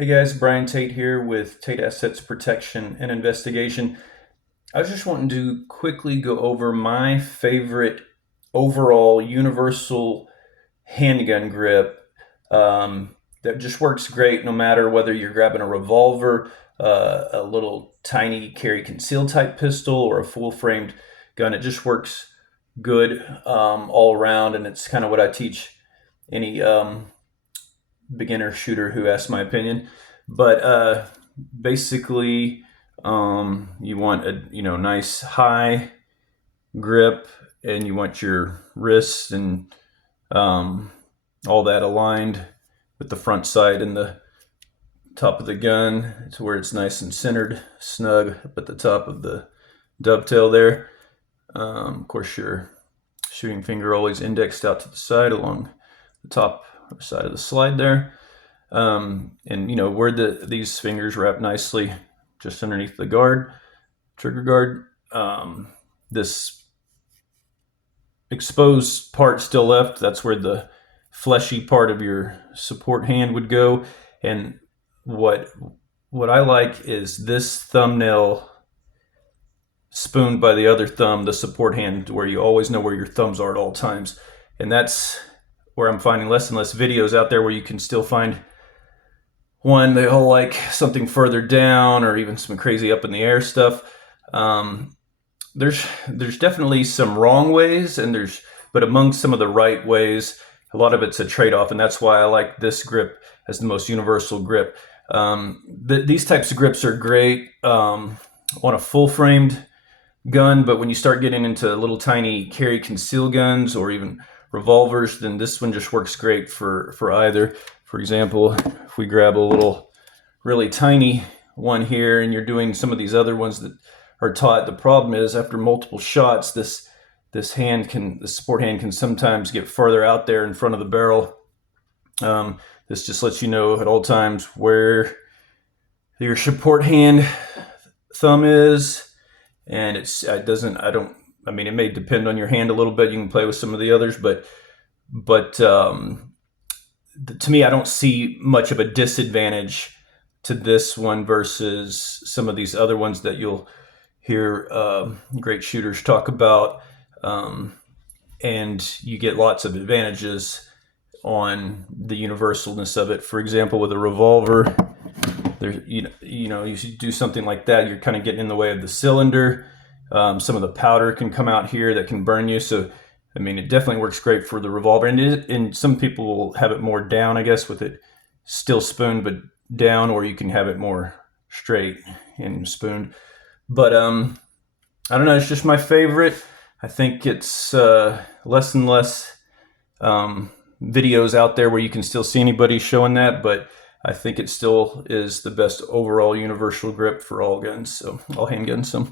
Hey guys, Brian Tate here with Tate Assets Protection and Investigation. I was just wanting to quickly go over my favorite overall universal handgun grip that just works great no matter whether you're grabbing a revolver, a little tiny carry conceal type pistol, or a full framed gun. It just works good all around, and it's kind of what I teach any beginner shooter who asks my opinion. But basically, you want a nice high grip, and you want your wrists and all that aligned with the front sight and the top of the gun to where it's nice and centered, snug up at the top of the dovetail there. Of course, your shooting finger always indexed out to the side along the top side of the slide there. And where these fingers wrap nicely just underneath the trigger guard. This exposed part still left, that's where the fleshy part of your support hand would go. And what I like is this thumbnail spooned by the other thumb, the support hand, where you always know where your thumbs are at all times. And that's where I'm finding less and less videos out there where you can still find one, they all like something further down or even some crazy up in the air stuff. There's definitely some wrong ways, but among some of the right ways, a lot of it's a trade-off, and that's why I like this grip as the most universal grip. These types of grips are great on a full-framed gun, but when you start getting into little tiny carry conceal guns or even revolvers, then this one just works great for either. For example, if we grab a little really tiny one here and you're doing some of these other ones that are taught, the problem is after multiple shots, the support hand can sometimes get farther out there in front of the barrel. This just lets you know at all times where your support hand thumb is, and it may depend on your hand a little bit. You can play with some of the others, but to me, I don't see much of a disadvantage to this one versus some of these other ones that you'll hear great shooters talk about. And you get lots of advantages on the universalness of it. For example, with a revolver, you do something like that, you're kind of getting in the way of the cylinder. Some of the powder can come out here that can burn you. So it definitely works great for the revolver, and some people will have it more down, I guess, with it still spooned but down, or you can have it more straight and spooned. But I don't know, it's just my favorite. I think it's less and less videos out there where you can still see anybody showing that, but I think it still is the best overall universal grip for all guns, so all handguns. So